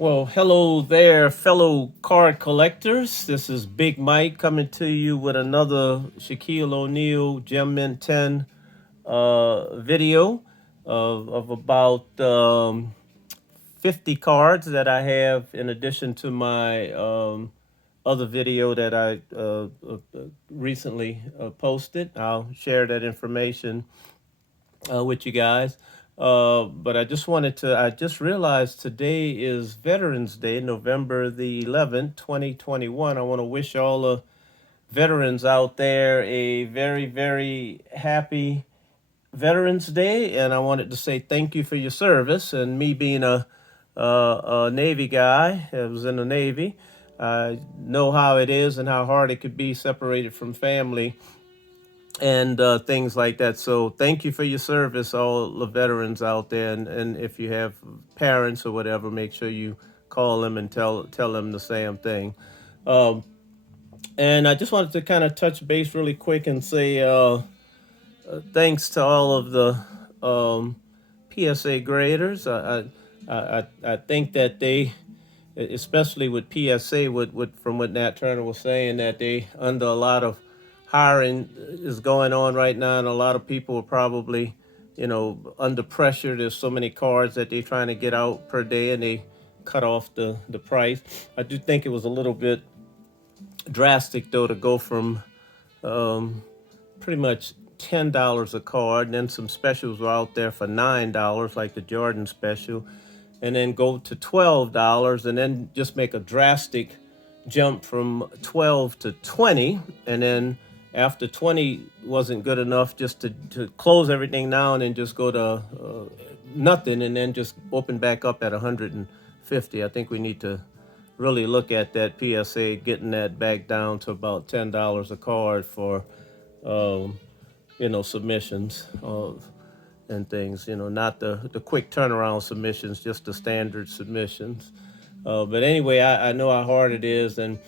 Well, hello there, fellow card collectors. This is Big Mike coming to you with another Shaquille O'Neal Gem Mint 10 video of about 50 cards that I have in addition to my other video that I recently posted. I'll share that information with you guys. But I just realized today is Veterans Day, November the 11th, 2021. I want to wish all the veterans out there a very, very happy Veterans Day. And I wanted to say thank you for your service. And me being a Navy guy, I was in the Navy, I know how it is and how hard it could be separated from family and things like that. So thank you for your service, all the veterans out there. And if you have parents or whatever, make sure you call them and tell them the same thing. Um, and I just wanted to kind of touch base really quick and say thanks to all of the PSA graders. I think that they, especially with PSA, from what Nat Turner was saying, that they under a lot of hiring is going on right now, and a lot of people are probably, under pressure. There's so many cards that they're trying to get out per day, and they cut off the price. I do think it was a little bit drastic though to go from um, pretty much $10 a card, and then some specials were out there for $9, like the Jordan special, and then go to $12, and then just make a drastic jump from 12 to 20, and then after 20 wasn't good enough, just to close everything down and just go to nothing, and then just open back up at 150. I think we need to really look at that PSA, getting that back down to about $10 a card for um, submissions and things, not the quick turnaround submissions, just the standard submissions. But anyway, I know how hard it is, and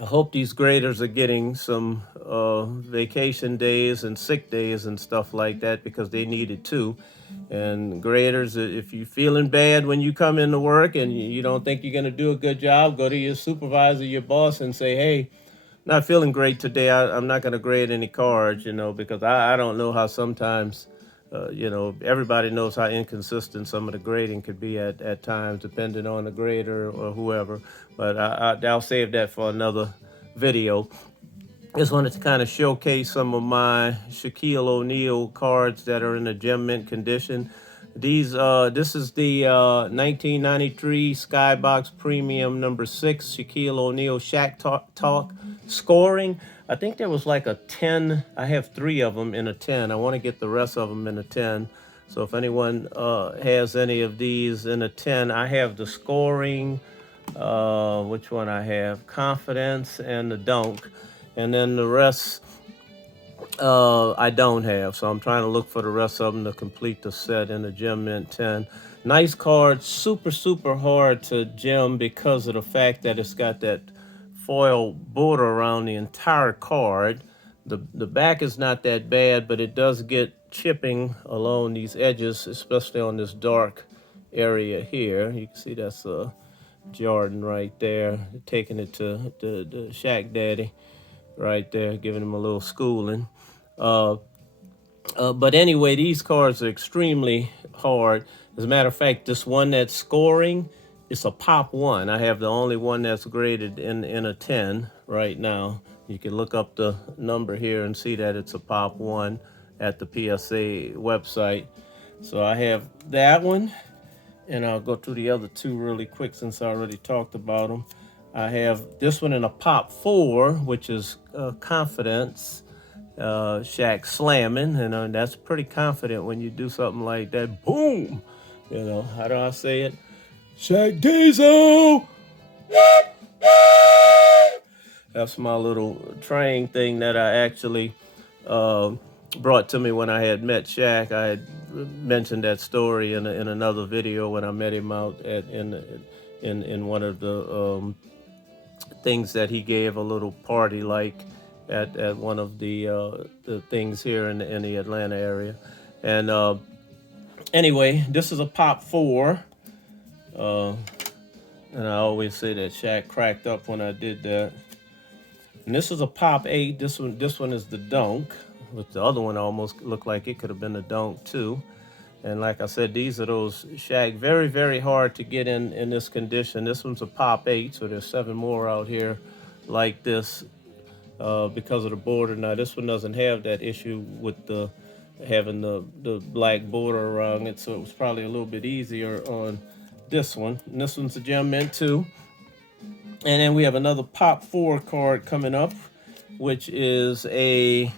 I hope these graders are getting some vacation days and sick days and stuff like that, because they need it too. And graders, if you're feeling bad when you come into work and you don't think you're going to do a good job, go to your supervisor, your boss, and say, hey, not feeling great today. I'm not going to grade any cards, because I don't know how sometimes, everybody knows how inconsistent some of the grading could be at times, depending on the grader or whoever. But I'll save that for another video. Just wanted to kind of showcase some of my Shaquille O'Neal cards that are in a gem mint condition. This is the 1993 Skybox Premium number 6 Shaquille O'Neal Shaq Talk scoring. I think there was like a 10. I have 3 of them in a 10. I want to get the rest of them in a 10. So if anyone has any of these in a 10, I have the scoring. Which one I have? Confidence and the dunk. And then the rest I don't have. So I'm trying to look for the rest of them to complete the set in the Gem Mint 10. Nice card, super, super hard to gem because of the fact that it's got that foil border around the entire card. The back is not that bad, but it does get chipping along these edges, especially on this dark area here. You can see that's Jordan right there, taking it to the Shaq Daddy right there, giving him a little schooling. Uh, but anyway, these cards are extremely hard. As a matter of fact, this one that's scoring, it's a pop 1. I have the only one that's graded in a 10 right now. You can look up the number here and see that it's a pop 1 at the PSA website. So I have that one, and I'll go through the other 2 really quick since I already talked about them. I have this one in a pop 4, which is confidence. Shaq slamming, and that's pretty confident when you do something like that. Boom! How do I say it? Shaq Diesel! That's my little train thing that I actually brought to me when I had met Shaq. I had mentioned that story in another video when I met him out in one of the things that he gave a little party like at one of the things here in the Atlanta area. And anyway, this is a pop 4. And I always say that Shaq cracked up when I did that. And this is a Pop 8. This one is the Dunk. With the other one almost looked like it could have been a Dunk too. And like I said, these are those Shaq. Very, very hard to get in this condition. This one's a Pop 8, so there's 7 more out here like this because of the border. Now this one doesn't have that issue with the having the black border around it, so it was probably a little bit easier on this one. And this one's a Gem Mint too. And then we have another Pop 4 card coming up, which is a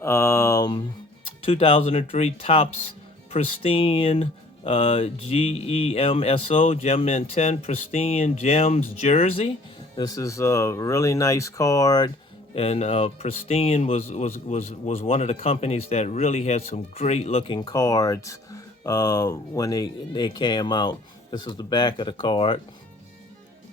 2003 Topps Pristine GEMSO Gem Mint 10 Pristine Gems Jersey. This is a really nice card, and Pristine was one of the companies that really had some great looking cards when they came out. This is the back of the card.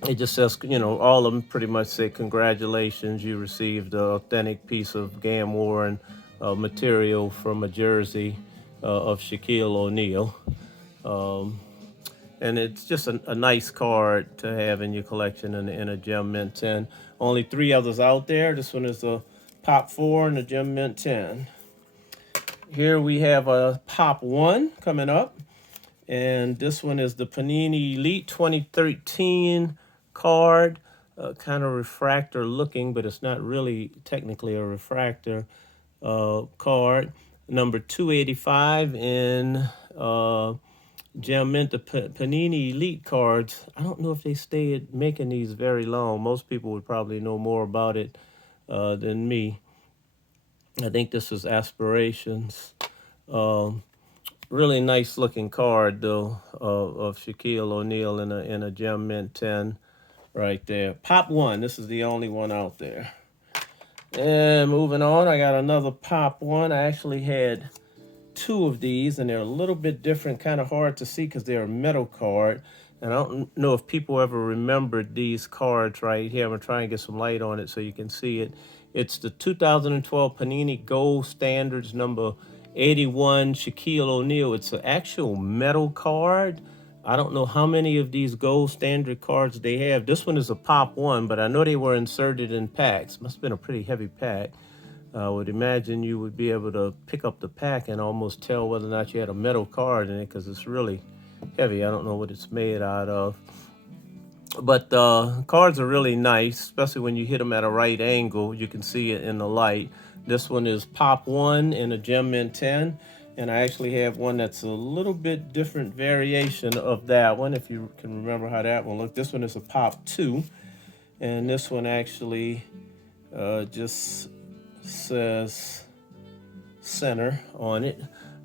It just says, all of them pretty much say, congratulations, you received the authentic piece of game worn material from a jersey of Shaquille O'Neal. And it's just a nice card to have in your collection in a Gem Mint 10. Only 3 others out there. This one is a Pop 4 and a Gem Mint 10. Here we have a Pop 1 coming up. And this one is the Panini Elite 2013 card, kind of refractor looking, but it's not really technically a refractor card. Number 285 in Gem Mint. The Panini Elite cards, I don't know if they stayed making these very long. Most people would probably know more about it than me. I think this is Aspirations. Really nice looking card though of Shaquille O'Neal in a Gem Mint 10 right there. Pop 1, this is the only one out there. And moving on, I got another Pop 1. I actually had 2 of these, and they're a little bit different, kind of hard to see because they're a metal card. And I don't know if people ever remembered these cards right here. I'm going to try and get some light on it so you can see it. It's the 2012 Panini Gold Standards number 81 Shaquille O'Neal. It's an actual metal card. I don't know how many of these gold standard cards they have. This one is a Pop 1, but I know they were inserted in packs. Must have been a pretty heavy pack. I would imagine you would be able to pick up the pack and almost tell whether or not you had a metal card in it because it's really heavy. I don't know what it's made out of. But the cards are really nice, especially when you hit them at a right angle. You can see it in the light. This one is Pop 1 in a Gem Mint 10. And I actually have one that's a little bit different variation of that one, if you can remember how that one looked. This one is a Pop 2. And this one actually just says center on it.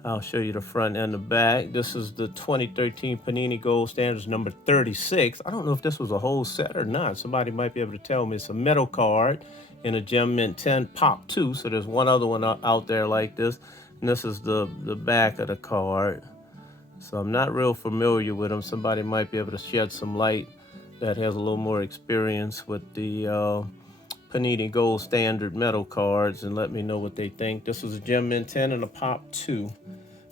I'll show you the front and the back. This is the 2013 Panini Gold Standards number 36. I don't know if this was a whole set or not. Somebody might be able to tell me. It's a metal card in a Gem Mint 10 Pop 2. So there's one other one out there like this. And this is the back of the card. So I'm not real familiar with them. Somebody might be able to shed some light that has a little more experience with the Panini Gold Standard metal cards and let me know what they think. This was a Gem Mint 10 and a Pop 2.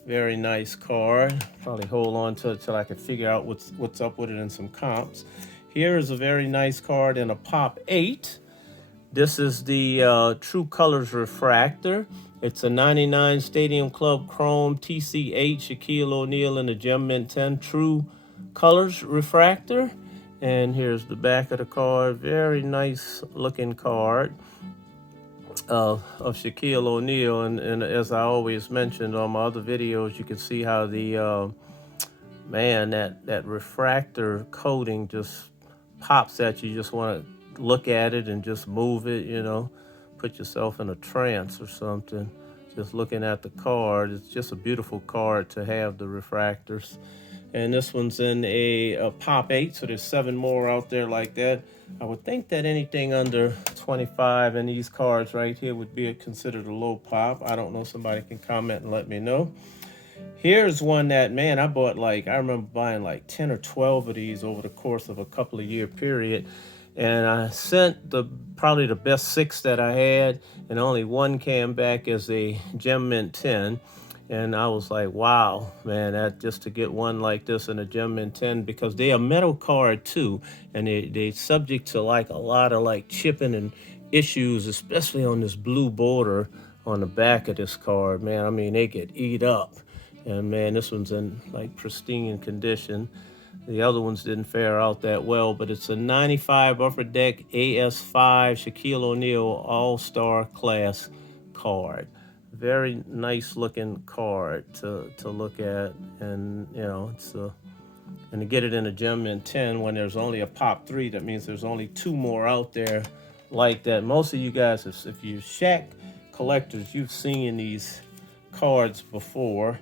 Very nice card. Probably hold on to it till I can figure out what's up with it and some comps. Here is a very nice card in a Pop 8. This is the True Colors Refractor. It's a 99 Stadium Club Chrome TC8 Shaquille O'Neal in the Gem Mint 10 True Colors Refractor. And here's the back of the card. Very nice looking card of Shaquille O'Neal. And as I always mentioned on my other videos, you can see how the, that refractor coating just pops at you. You just want to look at it and just move it, put yourself in a trance or something. Just looking at the card. It's just a beautiful card to have, the refractors. And this one's in a Pop 8, so there's 7 more out there like that. I would think that anything under 25 in these cards right here would be considered a low pop. I don't know. Somebody can comment and let me know. Here's one that, I bought I remember buying 10 or 12 of these over the course of a couple of year period. And I sent probably the best 6 that I had, and only one came back as a Gem Mint 10. And I was like, wow, man, that just to get one like this in a Gem Mint 10, because they are metal card too, and they subject to like a lot of like chipping and issues, especially on this blue border on the back of this card, man. I mean, they get eat up. And man, this one's in like pristine condition. The other ones didn't fare out that well, but it's a 95 Upper Deck AS5 Shaquille O'Neal All-Star Class card. Very nice looking card to look at, and you know, and to get it in a Gem Mint 10 when there's only a Pop 3, that means there's only 2 more out there like that. Most of you guys, if you Shaq collectors, you've seen these cards before.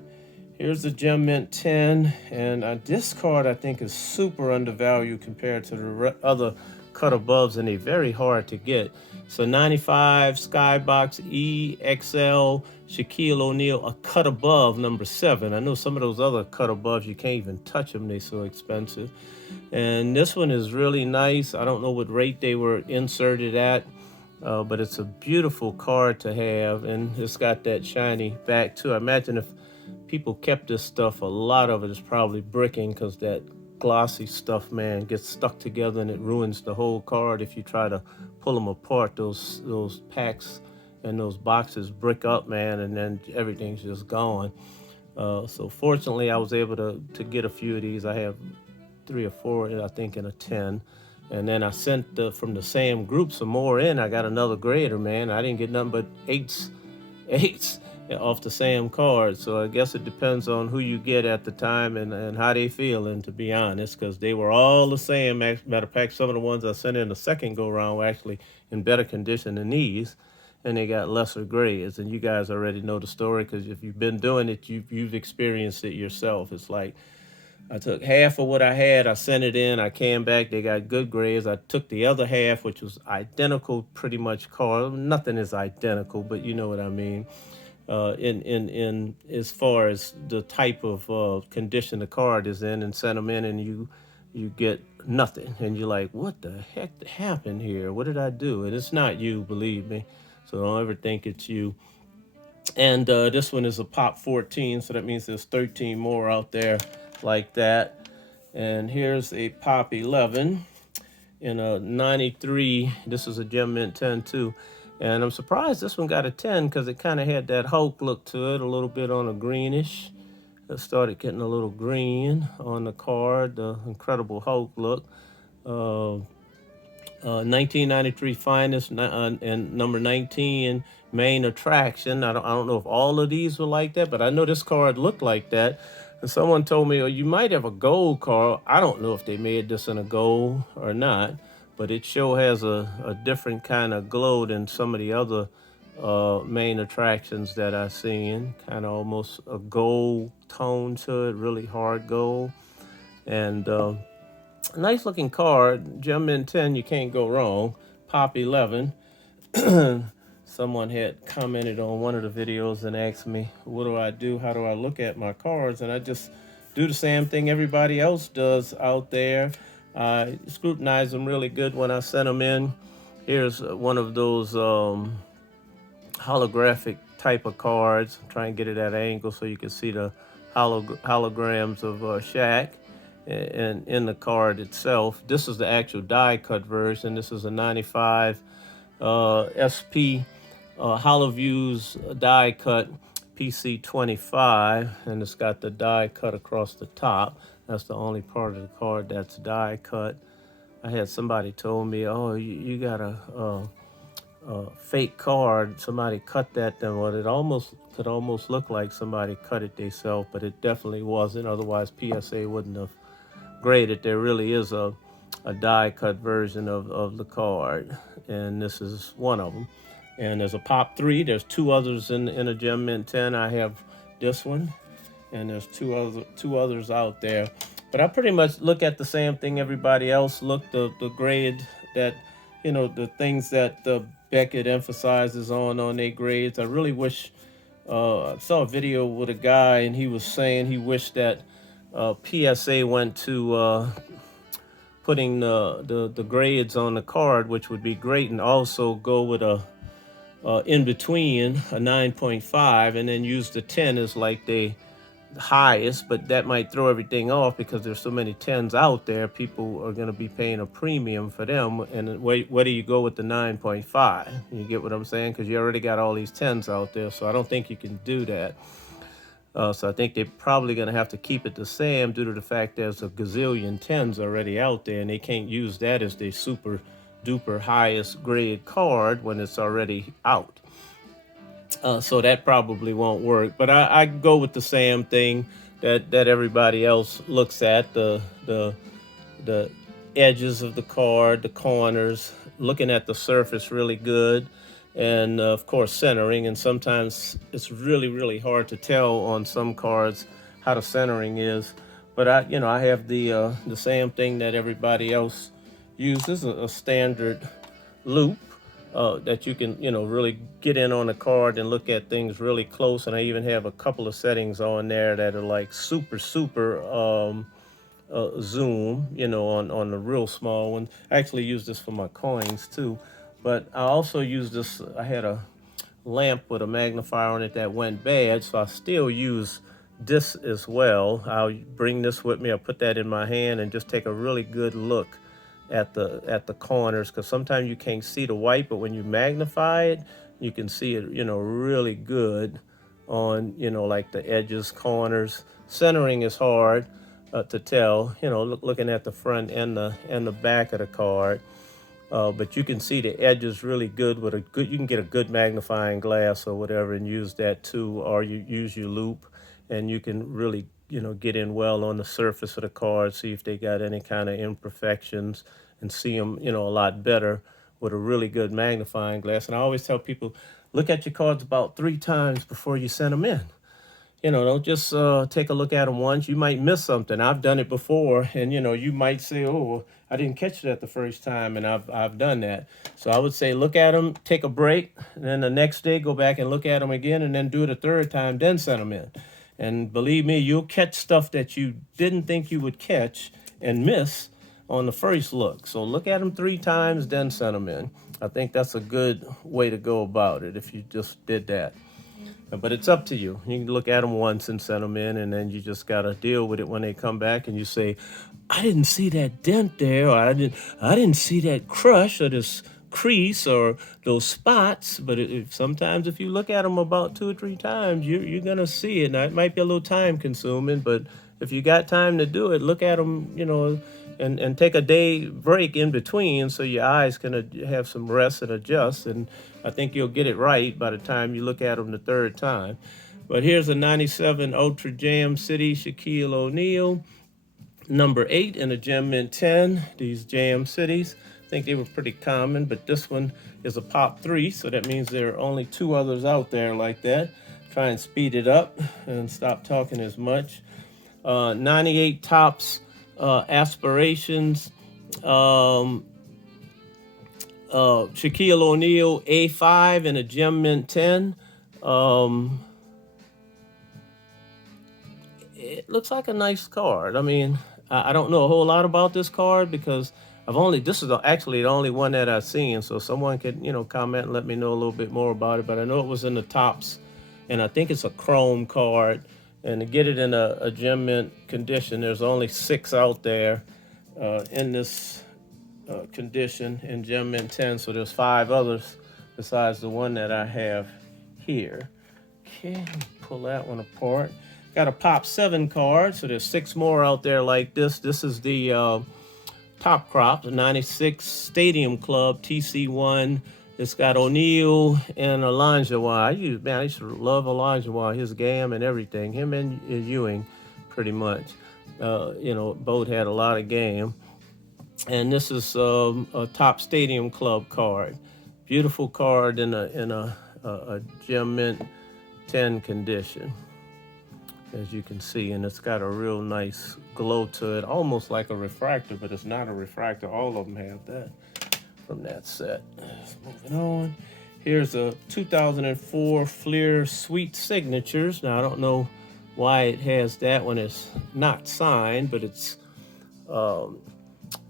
Here's the Gem Mint 10, and this card I think is super undervalued compared to the other cut aboves, and they're very hard to get. So 95 Skybox EXL Shaquille O'Neal, a cut above number 7. I know some of those other cut aboves you can't even touch them; they're so expensive. And this one is really nice. I don't know what rate they were inserted at. But it's a beautiful card to have, and it's got that shiny back too. I imagine if people kept this stuff, a lot of it is probably bricking, because that glossy stuff, man, gets stuck together and it ruins the whole card if you try to pull them apart. Those packs and those boxes brick up, man, and then everything's just gone. So fortunately, I was able to get a few of these. I have 3 or 4, I think, in a 10. And then I sent from the same group some more in. I got another grader, man. I didn't get nothing but eights off the same card. So I guess it depends on who you get at the time and how they feeling, to be honest, because they were all the same. Matter of fact, some of the ones I sent in the second go round were actually in better condition than these, and they got lesser grades. And you guys already know the story, because if you've been doing it, you've experienced it yourself. It's like, I took half of what I had, I sent it in, I came back, they got good grades. I took the other half, which was identical pretty much card. Nothing is identical, but you know what I mean. In as far as the type of condition the card is in, and sent them in, and you get nothing. And you're like, what the heck happened here? What did I do? And it's not you, believe me. So don't ever think it's you. And this one is a Pop 14, so that means there's 13 more out there like that. And here's a Pop 11 in a 93. This is a Gem Mint 10 too. And I'm surprised this one got a 10, because it kind of had that Hulk look to it, a little bit on a greenish. It started getting a little green on the card, the Incredible Hulk look. 1993 finest, and number 19 main attraction. I don't know if all of these were like that, but I know this card looked like that. And someone told me, oh, you might have a gold card. I don't know if they made this in a gold or not, but it sure has a different kind of glow than some of the other main attractions that I've seen. Kind of almost a gold tone to it, really hard gold. And nice looking card. Gem Mint 10, you can't go wrong. Pop 11. Someone had commented on one of the videos and asked me, what do I do? How do I look at my cards? And I just do the same thing everybody else does out there. I scrutinize them really good when I send them in. Here's one of those holographic type of cards. Try and get it at an angle so you can see the holograms of Shaq and in the card itself. This is the actual die cut version. This is a 95 SP Hollow Views die cut PC25, and it's got the die cut across the top. That's the only part of the card that's die cut. I had somebody told me, oh, you got a fake card. Somebody cut that. Then well, it could almost look like somebody cut it themselves, but it definitely wasn't. Otherwise, PSA wouldn't have graded. There really is a die cut version of the card, and this is one of them. And there's a Pop 3. There's 2 others in a Gem Mint 10. I have this one, and there's two others out there. But I pretty much look at the same thing everybody else look. The grade that, the things that Beckett emphasizes on their grades. I really wish, I saw a video with a guy, and he was saying he wished that PSA went to putting the grades on the card, which would be great, and also go with a in between a 9.5, and then use the 10 as like the highest, but that might throw everything off because there's so many 10s out there. People are going to be paying a premium for them. And where do you go with the 9.5? You get what I'm saying? Because you already got all these 10s out there. So I don't think you can do that. So I think they're probably going to have to keep it the same due to the fact there's a gazillion 10s already out there, and they can't use that as the super duper highest grade card when it's already out. So that probably won't work. But I go with the same thing that everybody else looks at, the edges of the card, the corners, looking at the surface really good, and of course centering. And sometimes it's really hard to tell on some cards how the centering is. But I have the same thing that everybody else uses, a standard loop that you can really get in on the card and look at things really close. And I even have a couple of settings on there that are like super zoom, on the real small one. I actually use this for my coins too, but I also use this. I had a lamp with a magnifier on it that went bad, so I still use this as well. I'll bring this with me. I'll put that in my hand and just take a really good look at the corners, because sometimes you can't see the white, but when you magnify it, you can see it really good on like the edges, corners. Centering is hard to tell, looking at the front and the back of the card. But you can see the edges really good with you can get a good magnifying glass or whatever and use that too, or you use your loop and you can really, get in well on the surface of the card, see if they got any kind of imperfections and see them, a lot better with a really good magnifying glass. And I always tell people, look at your cards about 3 times before you send them in. Don't just take a look at them once. You might miss something. I've done it before, and you might say, "Oh, well, I didn't catch that the first time," and I've done that. So I would say, look at them, take a break, and then the next day go back and look at them again, and then do it a third time, then send them in. And believe me, you'll catch stuff that you didn't think you would catch and miss on the first look. So look at them 3 times, then send them in. I think that's a good way to go about it if you just did that. But it's up to you. You can look at them once and send them in, and then you just got to deal with it when they come back and you say, I didn't see that dent there, or I didn't see that crush or this crease or those spots. But sometimes if you look at them about 2 or 3 times, you're going to see it. Now, it might be a little time consuming, but if you got time to do it, look at them, and take a day break in between so your eyes can have some rest and adjust. And I think you'll get it right by the time you look at them the 3rd time. But here's a 97 Ultra Jam City Shaquille O'Neal, number 8 in a Gem Mint 10. These Jam Cities, I think they were pretty common, but this one is a Pop 3, so that means there are only 2 others out there like that. Try and speed it up and stop talking as much. 98 Topps Aspirations, Shaquille O'Neal A5 in a Gem Mint 10. It looks like a nice card. I mean, I don't know a whole lot about this card because this is actually the only one that I've seen. So someone could, comment and let me know a little bit more about it. But I know it was in the Topps, and I think it's a chrome card. And to get it in a Gem Mint condition, there's only 6 out there in this condition in Gem Mint 10. So there's 5 others besides the one that I have here. Okay, pull that one apart. Got a Pop 7 card, so there's 6 more out there like this. This is the Top Crop, the 96 Stadium Club TC1. It's got O'Neal and Olajuwon. I used to love Olajuwon, his game and everything. Him and Ewing, pretty much. Both had a lot of game. And this is a Top Stadium Club card. Beautiful card in a Gem Mint 10 condition, as you can see, and it's got a real nice glow to it, almost like a refractor, but it's not a refractor. All of them have that from that set. Moving on. Here's a 2004 Fleer Sweet Signatures. Now, I don't know why it has that one. It's not signed, but it's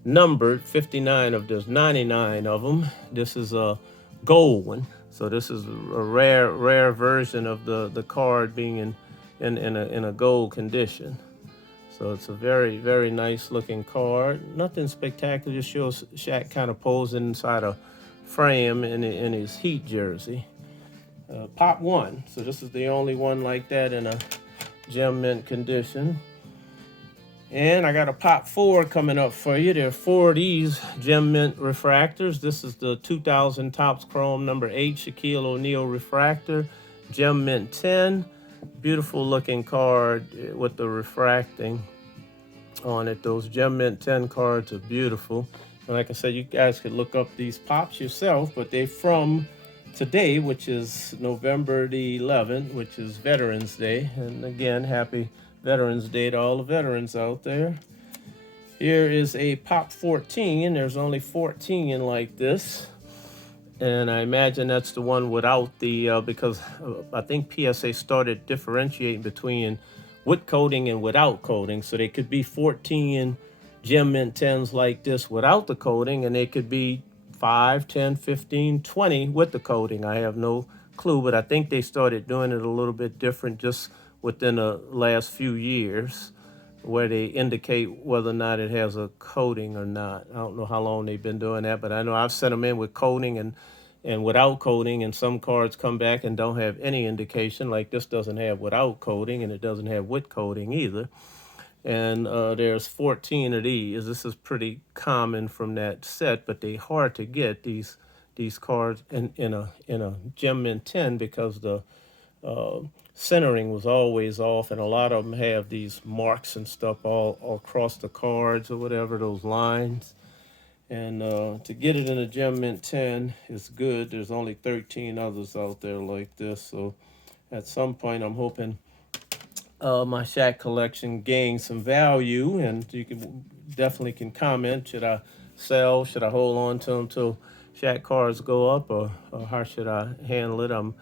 numbered. 59 of there's 99 of them. This is a gold one. So this is a rare version of the card being in a gold condition. So it's a very nice looking card. Nothing spectacular. Just shows Shaq kind of posing inside a frame in his Heat jersey. Pop 1. So this is the only one like that in a gem mint condition. And I got a Pop 4 coming up for you. There are 4 of these gem mint refractors. This is the 2000 Topps Chrome number 8 Shaquille O'Neal refractor, gem mint 10. Beautiful looking card with the refracting on it. Those gem mint 10 cards are beautiful. And like I said, you guys could look up these pops yourself, but they're from today, which is November the 11th, which is Veterans Day. And again, happy Veterans Day to all the veterans out there. Here is a Pop 14. There's only 14 like this. And I imagine that's the one without the, because I think PSA started differentiating between with coating and without coating. So they could be 14 gem mint 10s like this without the coating, and they could be 5, 10, 15, 20 with the coating. I have no clue, but I think they started doing it a little bit different just within the last few years, where they indicate whether or not it has a coating or not. I don't know how long they've been doing that, but I know I've sent them in with coating and without coating, and some cards come back and don't have any indication, like this doesn't have without coating, and it doesn't have with coating either. And there's 14 of these. This is pretty common from that set, but they're hard to get, these cards in a gem mint 10, because the centering was always off, and a lot of them have these marks and stuff all across the cards or whatever, those lines. And to get it in a gem mint 10 is good. There's only 13 others out there like this, so at some point I'm hoping my Shaq collection gains some value, and you can definitely comment. Should I sell? Should I hold on to them till Shaq cards go up, or how should I handle it? I'm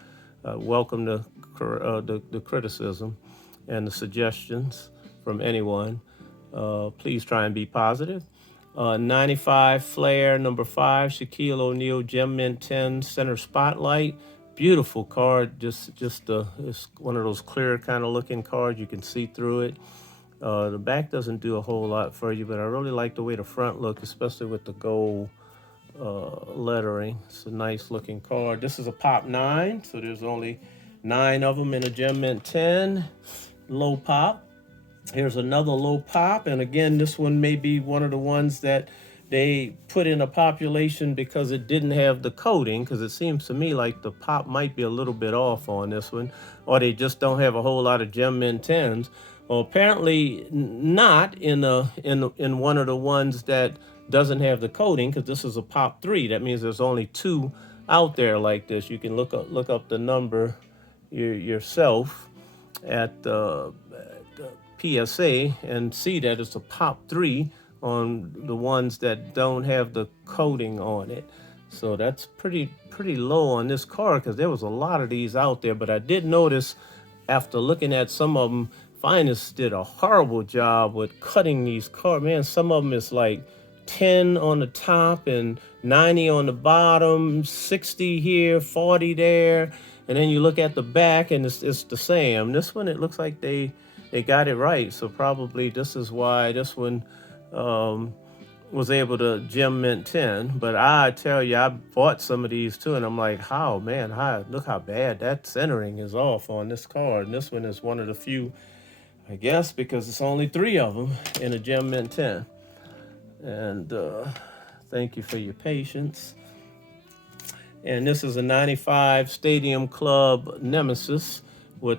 welcome to the criticism and the suggestions from anyone. Please try and be positive. 95 Flair, number 5, Shaquille O'Neal, gem mint 10, center spotlight. Beautiful card. Just it's one of those clear kind of looking cards. You can see through it. The back doesn't do a whole lot for you, but I really like the way the front look, especially with the gold lettering. It's a nice looking card. This is a Pop 9, so there's only 9 of them in a gem mint 10. Low pop. Here's another low pop, and again, this one may be one of the ones that they put in a population because it didn't have the coating, because it seems to me like the pop might be a little bit off on this one, or they just don't have a whole lot of gem mint 10s. Well, apparently not in one of the ones that doesn't have the coating, because this is a Pop 3. That means there's only 2 out there like this. You can look up the number yourself at PSA and see that it's a Pop 3 on the ones that don't have the coating on it. So that's pretty low on this card, because there was a lot of these out there. But I did notice, after looking at some of them, Finest did a horrible job with cutting these cards. Man, some of them is like 10 on the top and 90 on the bottom, 60 here, 40 there. And then you look at the back and it's the same. This one, it looks like they got it right. So probably this is why this one was able to gem mint 10. But I tell you, I bought some of these too, and I'm like, look how bad that centering is off on this card. And this one is one of the few, I guess, because it's only 3 of them in a gem mint 10. And thank you for your patience. And this is a 95 Stadium Club Nemesis with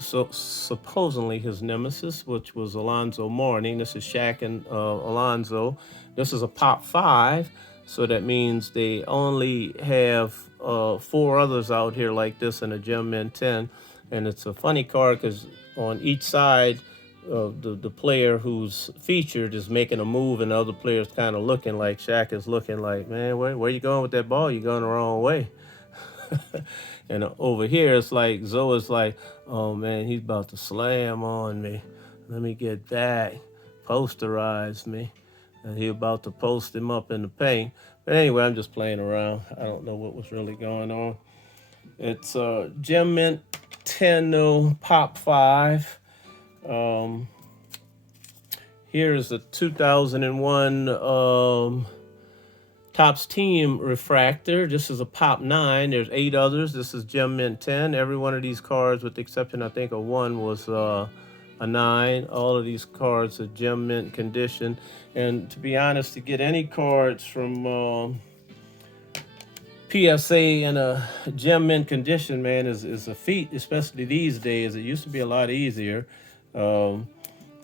supposedly his nemesis, which was Alonzo Mourning. This is Shaq and Alonzo. This is a Pop 5, so that means they only have 4 others out here like this in a gem mint 10. And it's a funny card because on each side, the player who's featured is making a move, and the other player's kind of looking like Shaq is looking like, man, where you going with that ball? You're going the wrong way. And over here, it's like Zoe's like, oh man, he's about to slam on me. Let me get back. Posterize me. And he about to post him up in the paint. But anyway, I'm just playing around. I don't know what was really going on. It's Gem Mint 10 though, Pop 5. Um, Here's a 2001 Topps Team Refractor. This is a Pop 9. There's 8 others. This is Gem Mint 10. Every one of these cards, with the exception, I think, of one, was a 9. All of these cards are Gem Mint condition. And to be honest, to get any cards from PSA in a Gem Mint condition, man, is a feat, especially these days. It used to be a lot easier.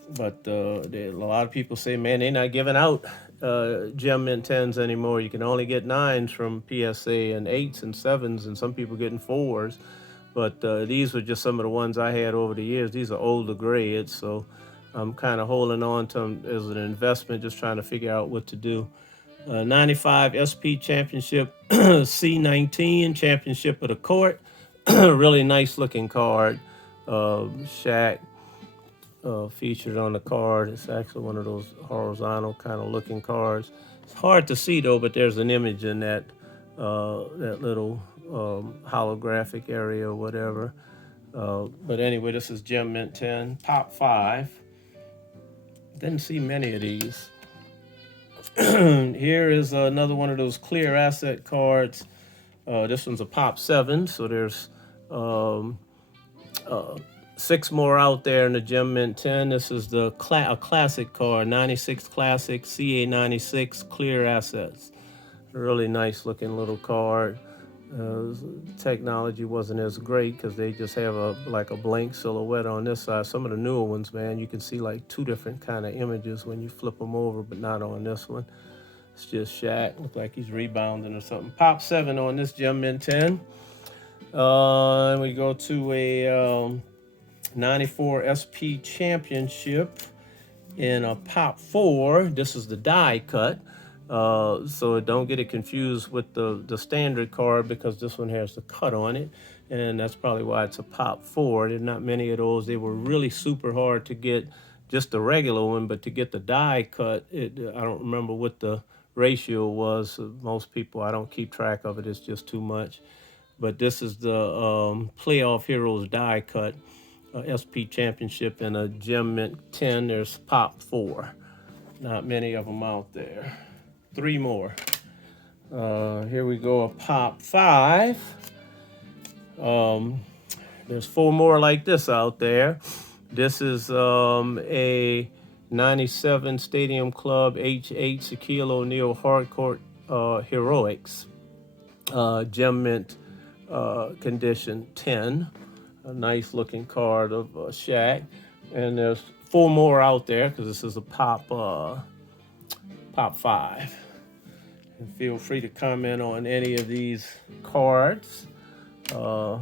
But a lot of people say, man, they're not giving out Gem Mint 10s anymore. You can only get 9s from PSA and 8s and 7s, and some people getting 4s. But these were just some of the ones I had over the years. These are older grades, so I'm kind of holding on to them as an investment, just trying to figure out what to do. 95 SP Championship C19 Championship of the Court. Really nice looking card. Shaq featured on the card. It's actually one of those horizontal kind of looking cards. It's hard to see though, but there's an image in that little holographic area or whatever. But anyway, this is Gem Mint 10, Pop 5. Didn't see many of these. Here is another one of those clear asset cards. This one's a Pop 7, so there's 6 more out there in the Gem Mint 10. This is a classic card, 96 Classic, CA 96, clear assets. A really nice looking little card. Technology wasn't as great because they just have like a blank silhouette on this side. Some of the newer ones, man, you can see like 2 different kind of images when you flip them over, but not on this one. It's just Shaq. Look like he's rebounding or something. Pop 7 on this Gem Mint 10. And we go to a 94 SP Championship in a Pop 4. This is the die cut. So don't get it confused with the standard card, because this one has the cut on it, and that's probably why it's a Pop 4. There's not many of those. They were really super hard to get, just the regular one, but to get the die cut, I don't remember what the ratio was. Most people, I don't keep track of it. It's just too much. But this is the Playoff Heroes die cut, SP Championship in a Gem Mint 10. There's Pop 4. Not many of them out there. 3 more. Here we go, a Pop 5. There's 4 more like this out there. This is a 97 Stadium Club H8 Shaquille O'Neal Hardcourt Heroics Gem Mint condition 10. A nice looking card of Shaq. And there's 4 more out there because this is a Pop 5. And feel free to comment on any of these cards at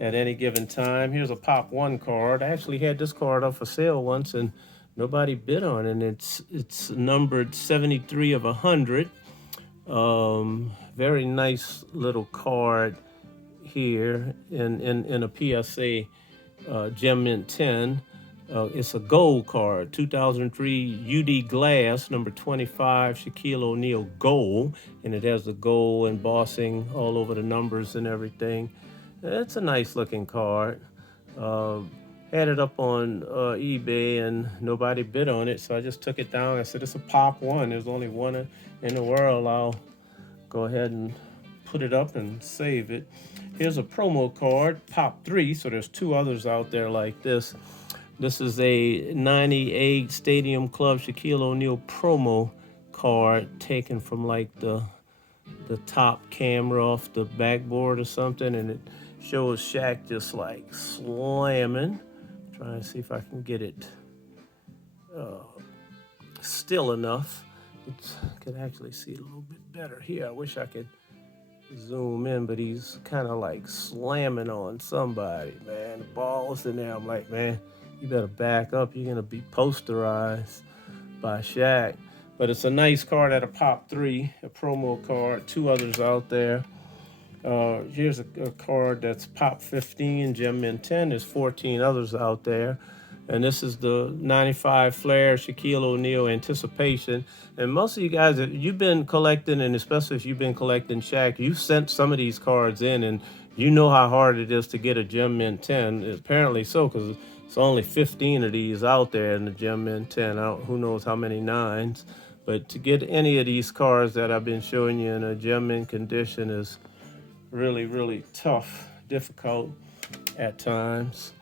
any given time. Here's a Pop 1 card. I actually had this card up for sale once and nobody bid on it. It's numbered 73 of 100. Very nice little card here in a PSA Gem Mint 10. It's a gold card, 2003 UD Glass, number 25, Shaquille O'Neal gold, and it has the gold embossing all over the numbers and everything. It's a nice looking card. Had it up on eBay and nobody bid on it, so I just took it down. I said, it's a Pop 1. There's only one in the world. I'll go ahead and put it up and save it. Here's a promo card, Pop 3, so there's 2 others out there like this. This is a 98 Stadium Club Shaquille O'Neal promo card taken from like the top camera off the backboard or something, and it shows Shaq just like slamming. Trying to see if I can get it still enough. I could actually see it a little bit better here. I wish I could zoom in, but he's kind of like slamming on somebody, man. The ball's in there. I'm like, man, you better back up. You're going to be posterized by Shaq. But it's a nice card at a Pop 3, a promo card. 2 others out there. Here's a card that's Pop 15, Gem Mint 10. There's 14 others out there. And this is the 95 Flair Shaquille O'Neal Anticipation. And most of you guys, if you've been collecting, and especially if you've been collecting Shaq, you've sent some of these cards in, and you know how hard it is to get a Gem Mint 10. Apparently so, because it's only 15 of these out there in the Gem Mint 10. Who knows how many nines. But to get any of these cards that I've been showing you in a Gem Mint condition is really, really tough, difficult at times.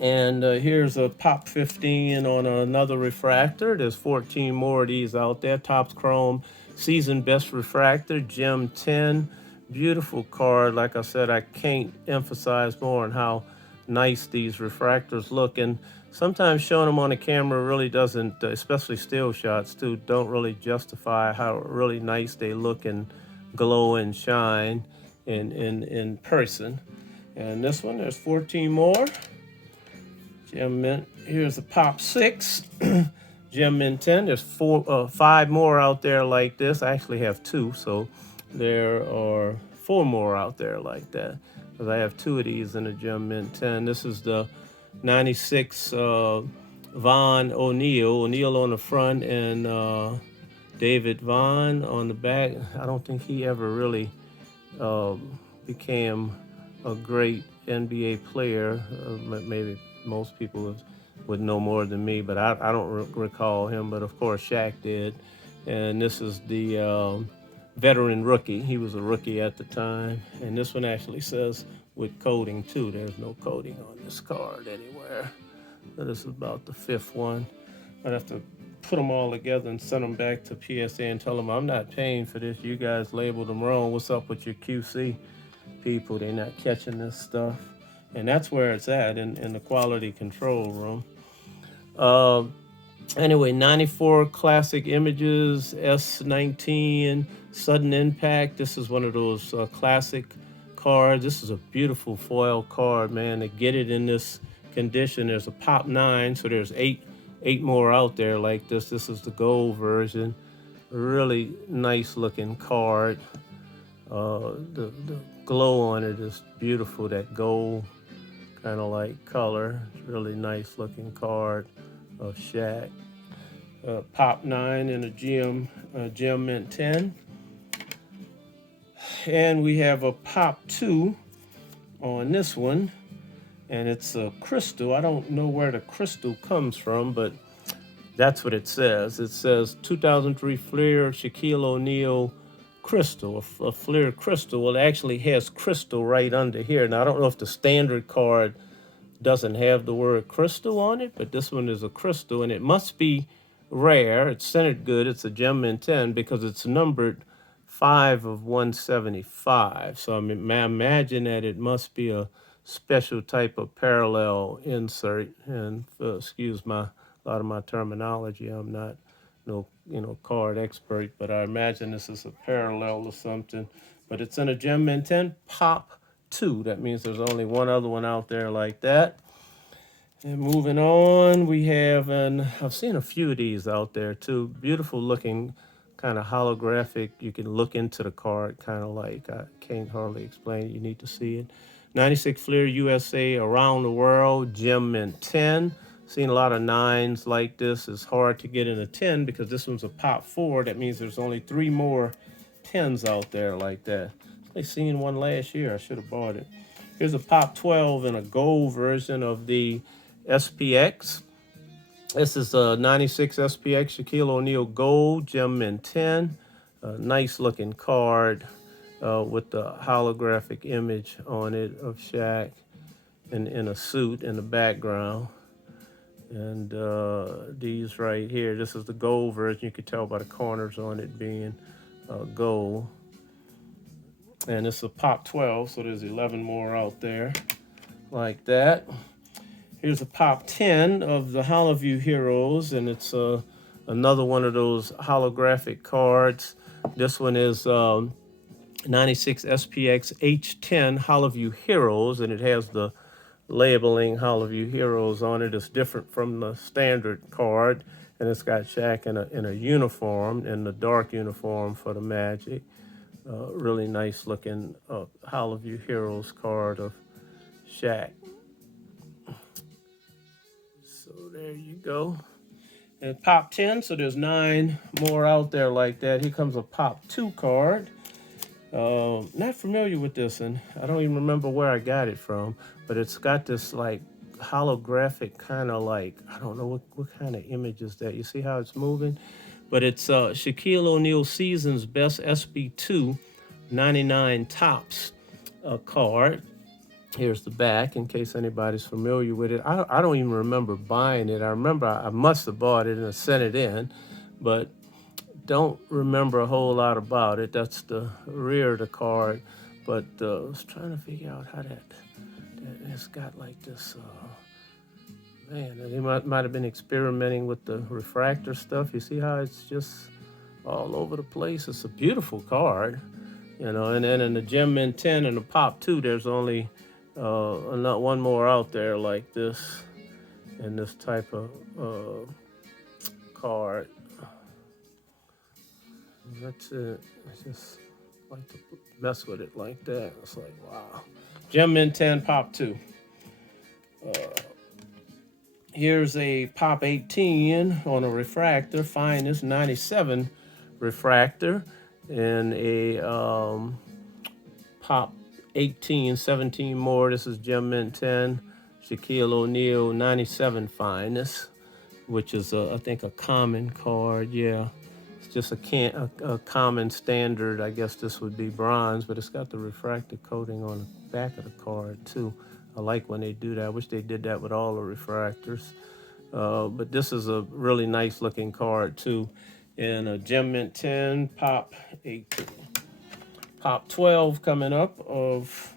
And here's a Pop 15 on another refractor. There's 14 more of these out there. Topps Chrome Season Best Refractor, Gem 10. Beautiful card. Like I said, I can't emphasize more on how nice these refractors look. And sometimes showing them on the camera really doesn't, especially still shots too, don't really justify how really nice they look and glow and shine in person. And this one, there's 14 more. Gem Mint. Here's a Pop 6. Gem Mint 10. There's 5 more out there like this. I actually have 2, so there are 4 more out there like that. Because I have 2 of these in the Gem Mint 10. This is the 96 Von O'Neal. O'Neal on the front and David Vaughn on the back. I don't think he ever really became a great NBA player. Maybe most people would know more than me, but I don't recall him. But of course, Shaq did. And this is the veteran rookie. He was a rookie at the time. And this one actually says with coding too. There's no coding on this card anywhere. So this is about the 5th one. I'd have to put them all together and send them back to PSA and tell them I'm not paying for this. You guys labeled them wrong. What's up with your QC people? They're not catching this stuff. And that's where it's at in the quality control room. Anyway, 94 Classic Images, S19, Sudden Impact. This is one of those classic cards. This is a beautiful foil card, man. To get it in this condition, there's a Pop 9, so there's eight more out there like this. This is the gold version. Really nice looking card. The glow on it is beautiful, that gold kind of like color. It's really nice looking card of Shaq. Pop 9 in a Gem Mint 10. And we have a Pop 2 on this one. And it's a crystal. I don't know where the crystal comes from, but that's what it says. It says 2003 Flair Shaquille O'Neal crystal, a Flair crystal. Well, it actually has crystal right under here. Now, I don't know if the standard card doesn't have the word crystal on it, but this one is a crystal, and it must be rare. It's centered good. It's a Gem Mint 10 because it's numbered 5 of 175. So I imagine that it must be a special type of parallel insert. And excuse a lot of my terminology. I'm not no card expert, but I imagine this is a parallel or something. But it's in a Gem Mint 10 Pop 2. That means there's only one other one out there like that. And moving on, we have, and I've seen a few of these out there too. Beautiful looking, kind of holographic. You can look into the card, kind of like, I can't hardly explain it. You need to see it. 96 Flair USA Around the World, Gem Mint 10. Seen a lot of 9s like this. It's hard to get in a 10 because this one's a Pop 4. That means there's only 3 more 10s out there like that. I seen one last year. I should have bought it. Here's a Pop 12 in a gold version of the SPX. This is a 96 SPX Shaquille O'Neal Gold, Gem Mint 10. Nice looking card with the holographic image on it of Shaq in a suit in the background. And these right here, this is the gold version. You can tell by the corners on it being gold. And it's a Pop 12, so there's 11 more out there like that. Here's a Pop 10 of the Hollowview Heroes, and it's another one of those holographic cards. This one is 96 SPX H10 Hollowview Heroes, and it has the labeling Hollowview Heroes on it. It's different from the standard card, and it's got Shaq in a uniform, in the dark uniform for the Magic. Really nice looking Hollowview Heroes card of Shaq. there you go. And pop 10, so there's 9 more out there like that. Here comes a pop 2 card. Not familiar with this, and I don't even remember where I got it from, but it's got this like holographic kind of like, I don't know what kind of image is that. You see how it's moving? But it's Shaquille O'Neal Season's Best SB2 99 Tops card. Here's the back in case anybody's familiar with it. I don't even remember buying it. I remember I must have bought it and I sent it in, but don't remember a whole lot about it. That's the rear of the card. But I was trying to figure out how that it's got like this. Man, they might have been experimenting with the refractor stuff. You see how it's just all over the place? It's a beautiful card, you know. And then in the Gem Mint 10 and the Pop 2, there's only not one more out there like this in this type of card. That's it. I just like to mess with it like that. It's like, wow. Gem Mint 10, Pop 2. Here's a Pop 18 on a refractor, finest 97 refractor, and a Pop 18, 17 more. This is Gem Mint 10, Shaquille O'Neal 97 finest, which is I think a common card. Yeah, it's just a common standard. I guess this would be bronze, but it's got the refractive coating on the back of the card too. I like when they do that. I wish they did that with all the refractors. But this is a really nice looking card too. And a Gem Mint 10, Pop 18. Pop 12 coming up of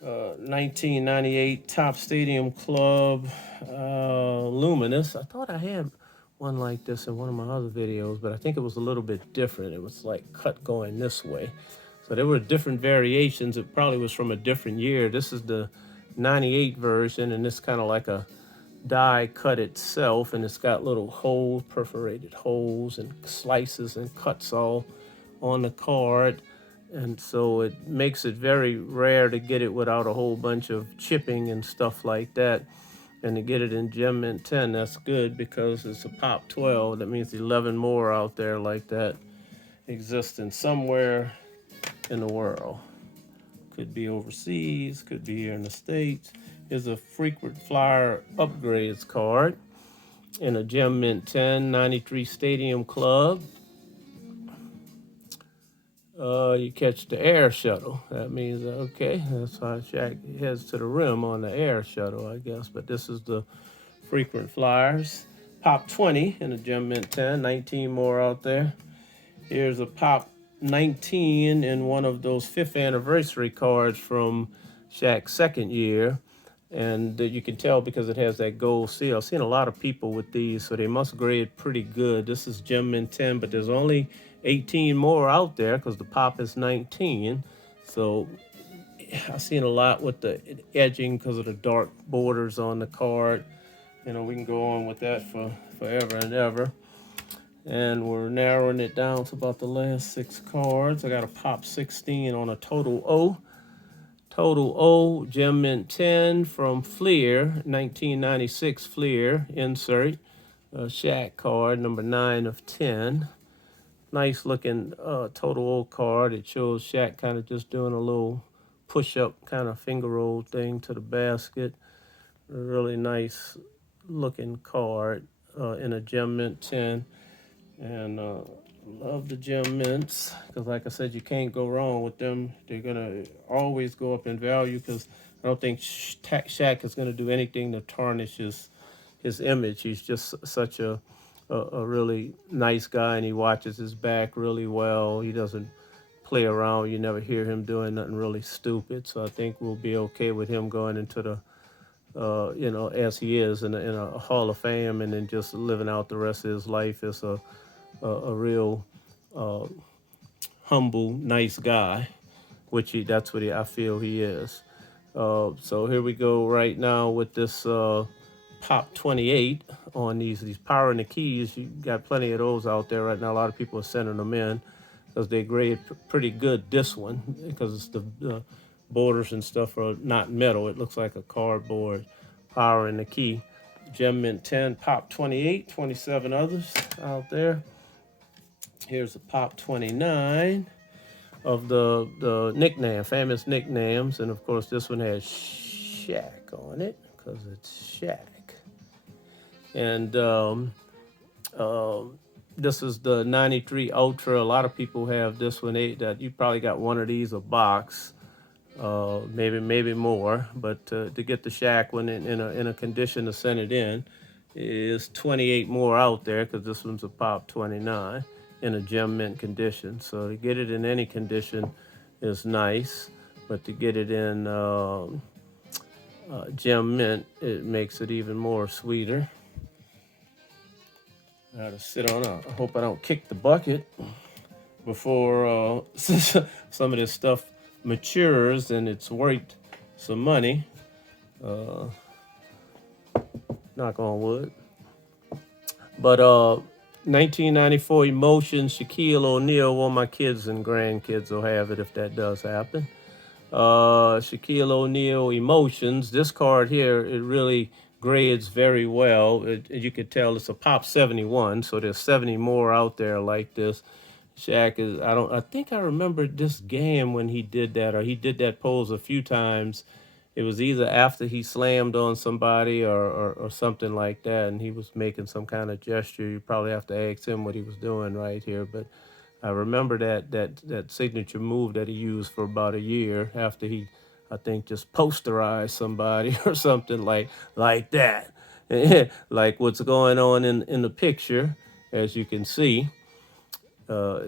1998 Top Stadium Club Luminous. I thought I had one like this in one of my other videos, but I think it was a little bit different. It was like cut going this way. So there were different variations. It probably was from a different year. This is the 98 version, and it's kind of like a die cut itself, and it's got little holes, perforated holes and slices and cuts all on the card. And so it makes it very rare to get it without a whole bunch of chipping and stuff like that. And to get it in Gem Mint 10, that's good because it's a Pop 12. That means 11 more out there like that existing somewhere in the world. Could be overseas, could be here in the States. Here's a frequent flyer upgrades card in a Gem Mint 10, 93 Stadium Club. You catch the air shuttle. That means, okay, that's how Shaq heads to the rim on the air shuttle, I guess. But this is the frequent flyers. Pop 20 in a Gem Mint 10, 19 more out there. Here's a Pop 19 in one of those 5th anniversary cards from Shaq's second year. And you can tell because it has that gold seal. I've seen a lot of people with these, so they must grade pretty good. This is Gem Mint 10, but there's only 18 more out there because the Pop is 19. So I've seen a lot with the edging because of the dark borders on the card. You know, we can go on with that for forever and ever. And we're narrowing it down to about the last 6 cards. I got a Pop 16 on a Total O. Total O, Gem Mint 10 from Fleer, 1996 Fleer insert. Shaq card, number 9 of 10. Nice looking Total O card. It shows Shaq kind of just doing a little push-up kind of finger roll thing to the basket. A really nice looking card in a Gem Mint 10. And love the Gem Mints because, like I said, you can't go wrong with them. They're gonna always go up in value because I don't think Shaq is gonna do anything to tarnish his image. He's just such a really nice guy, and he watches his back really well. He doesn't play around. You never hear him doing nothing really stupid. So I think we'll be okay with him going into the you know, as he is in a Hall of Fame, and then just living out the rest of his life as a real humble, nice guy, which that's what I feel he is. So here we go right now with this Pop 28 on these Power in the Keys. You got plenty of those out there right now. A lot of people are sending them in because they grade pretty good. This one, because it's the borders and stuff are not metal. It looks like a cardboard Power in the Key. Gem Mint 10, Pop 28, 27 others out there. Here's a Pop 29 of the nickname, famous nicknames. And of course, this one has Shaq on it because it's Shaq. And this is the 93 Ultra. A lot of people have this one. That you probably got one of these a box, maybe more. But to get the Shaq one in a condition to send it in is 28 more out there because this one's a Pop 29 in a gem mint condition. So to get it in any condition is nice, but to get it in gem mint, it makes it even more sweeter. I gotta sit on it. I hope I don't kick the bucket before some of this stuff matures and it's worth some money. Knock on wood. But 1994 Emotions, Shaquille O'Neal. Well, my kids and grandkids will have it if that does happen. Shaquille O'Neal Emotions. This card here, it really grades very well. You could tell it's a Pop 71, so there's 70 more out there like this. Shaq is, I think I remember this game when he did that, or he did that pose a few times. It was either after he slammed on somebody or something like that, and he was making some kind of gesture. You probably have to ask him what he was doing right here, but I remember that signature move that he used for about a year after he, I think, just posterized somebody or something like that. Like what's going on in the picture, as you can see. And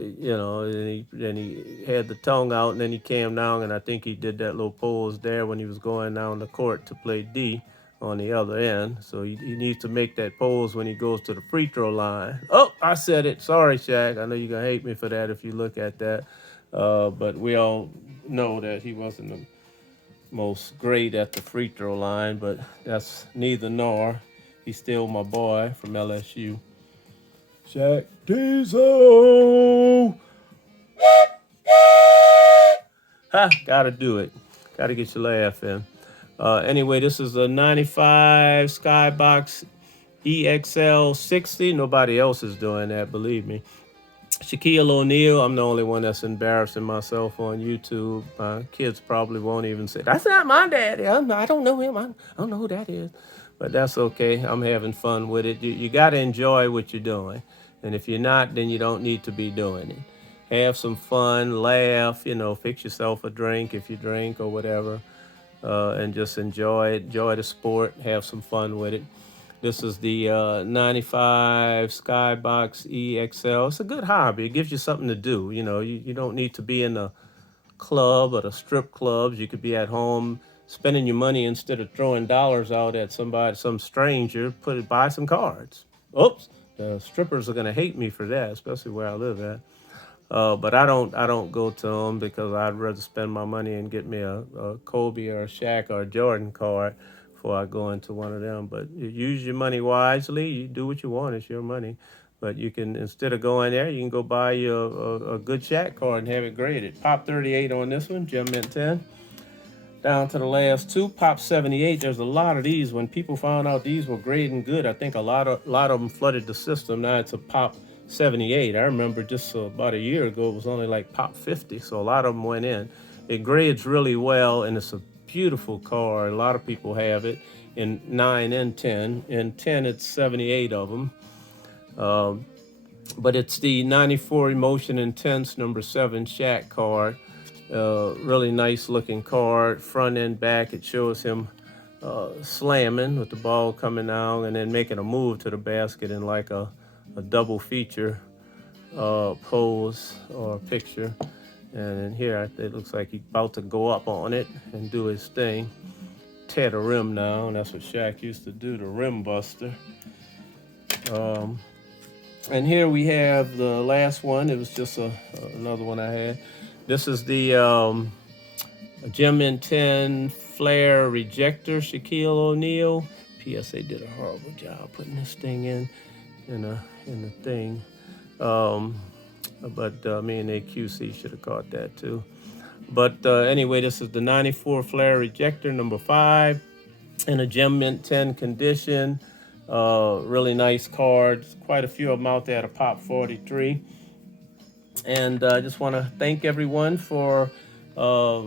he had the tongue out, and then he came down, and I think he did that little pose there when he was going down the court to play D on the other end. So he needs to make that pose when he goes to the free throw line. Oh, I said it. Sorry, Shaq. I know you're going to hate me for that if you look at that. But we all know that he wasn't the most great at the free throw line, but that's neither nor. He's still my boy from LSU. Shaq Diesel. Ha, gotta do it. Gotta get your laugh in. Anyway, this is a 95 Skybox EXL 60. Nobody else is doing that, believe me. Shaquille O'Neal. I'm the only one that's embarrassing myself on YouTube. My kids probably won't even say, that's not my daddy. I don't know him. I don't know who that is. But that's okay. I'm having fun with it. You got to enjoy what you're doing. And if you're not, then you don't need to be doing it. Have some fun, laugh, fix yourself a drink if you drink or whatever, and just enjoy it. Enjoy the sport. Have some fun with it. This is the 95 Skybox EXL. It's a good hobby. It gives you something to do. You don't need to be in the club or the strip clubs. You could be at home spending your money instead of throwing dollars out at some stranger. Buy some cards. Oops, the strippers are gonna hate me for that, especially where I live at. But I don't go to them because I'd rather spend my money and get me a Kobe or a Shaq or a Jordan card before I go into one of them. But you use your money wisely. You do what you want. It's your money. But you can, instead of going there, you can go buy you a good Shaq card and have it graded. Pop 38 on this one, Gem Mint 10. Down to the last two, Pop 78. There's a lot of these. When people found out these were grading good, I think a lot of them flooded the system. Now it's a Pop 78. I remember just about a year ago, it was only like Pop 50. So a lot of them went in. It grades really well, and it's a beautiful card. A lot of people have it in 9 and 10. In 10, it's 78 of them. But it's the 94 Emotion Intense number 7 Shaq card. Really nice looking card, front and back. It shows him slamming with the ball coming out and then making a move to the basket in like a double feature pose or picture. And here it looks like he's about to go up on it and do his thing. Tear the rim now, and that's what Shaq used to do, the rim buster. And here we have the last one. It was just another one I had. This is the Gem Mint 10 Flare Rejector, Shaquille O'Neal. PSA did a horrible job putting this thing in the thing. But me and AQC should have caught that too. But anyway, this is the 94 Flare Rejector, number 5, in a Gem Mint 10 condition. Really nice cards. Quite a few of them out there at a pop 43. And I just want to thank everyone for uh,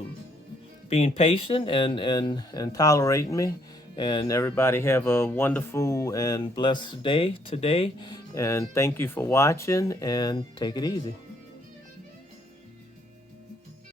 being patient and tolerating me. And everybody have a wonderful and blessed day today. And thank you for watching, and take it easy.